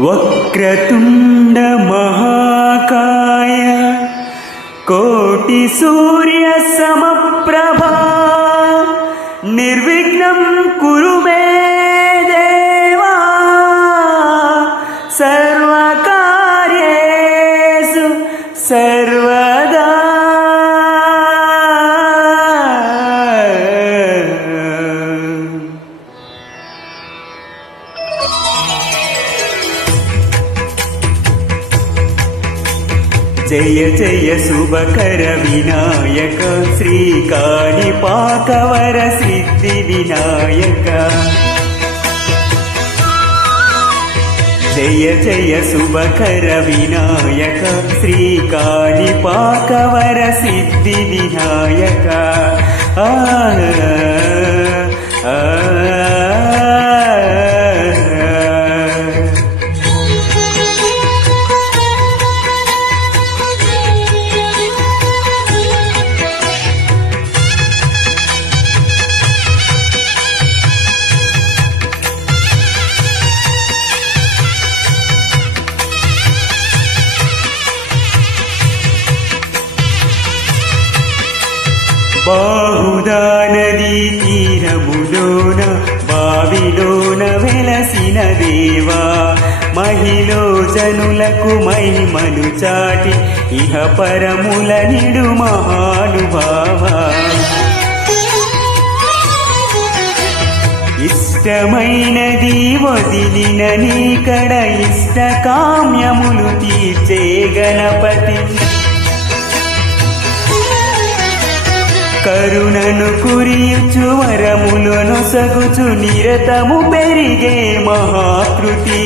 వక్రతుండ మహాకాయ కోటి సూర్య సమప్రభా నిర్విఘ్నం కురు మే దేవా సర్వకార్యేషు సర్వదా. జయ జయ శుభకర వినాయక శ్రీకాణిపాకవర సిద్ధి వినాయక. జయ జయ శుభకర వినాయక శ్రీకాణిపాకవర సిద్ధి వినాయక. ఆ బాహుదా నదీ తీరములోన బావిలోన వెలసిన దేవా మహిలో జనులకు మహిమను చాటి ఇహ పరముల నిడు మహానుభావా. ఇష్టమైనది వదిలిన నీకడ ఇష్ట కామ్యములు తీర్చే గణపతి. కరుణను కురియుచు వరములను సగుచు నిరతము పెరిగే మహాకృతి.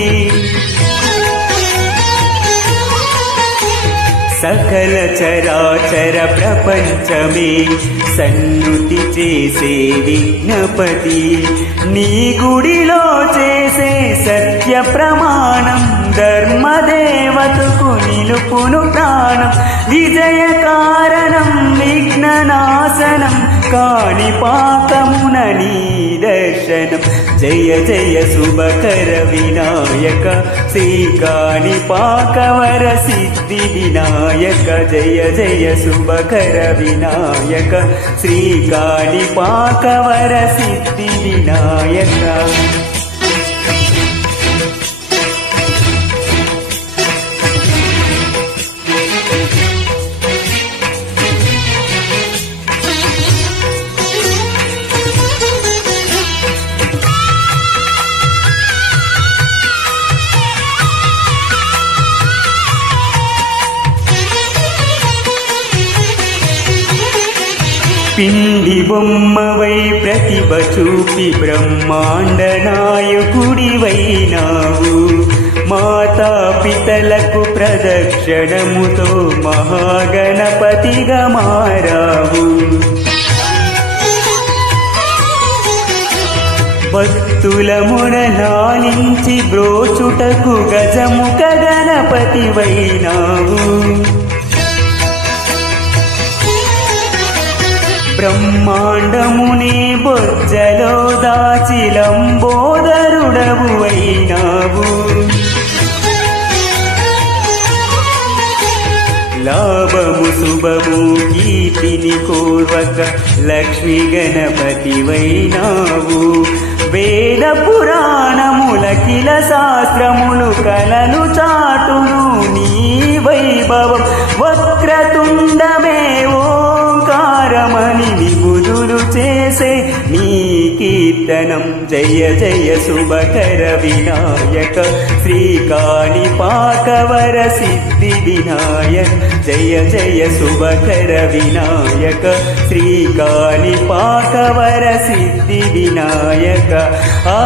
సకల చరాచర ప్రపంచమే సన్నుతి చేసే విఘ్నపతి. నీ గుడిలో చేసే సత్య ప్రమాణం ధర్మదేవతకు నిలుపును ప్రాణం. విజయ కారణం విఘ్ననాశనం కాణిపాకమున నీ దర్శనం. జయ జయ శుభకర వినాయక శ్రీకాణిపాకవర సిద్ధి వినాయక. జయ జయ శుభకర వినాయక శ్రీకాణిపాకవర సిద్ధి వినాయక. పిండి బొమ్మవై ప్రతిభ చూపి బ్రహ్మాండ నాయకుడివైనావు. మాతా పితలకు ప్రదక్షిణముతో మహాగణపతిగా మారావు. భక్తుల మునలాలించి బ్రోచుటకు గజముఖ గణపతివైనావు. బ్రహ్మాండముని బొజ్జలో దాచి లంబోదరుడవు అయినావు. లాభము శుభము కీర్తిని కోర్వక లక్ష్మీ గణపతివైనావు. వేద పురాణములకిల శాస్త్రములు కలను చాటును నీ వైభవం. వక్రతుండమే ఓంకారమని విభుదులు చేసే నీ కీర్తనం. జయ జయ శుభకర వినాయక శ్రీకాణిపాకవర సిద్ధి వినాయక. జయ జయ శుభకర వినాయక శ్రీకాణిపాకవర సిద్ధి వినాయక. ఆ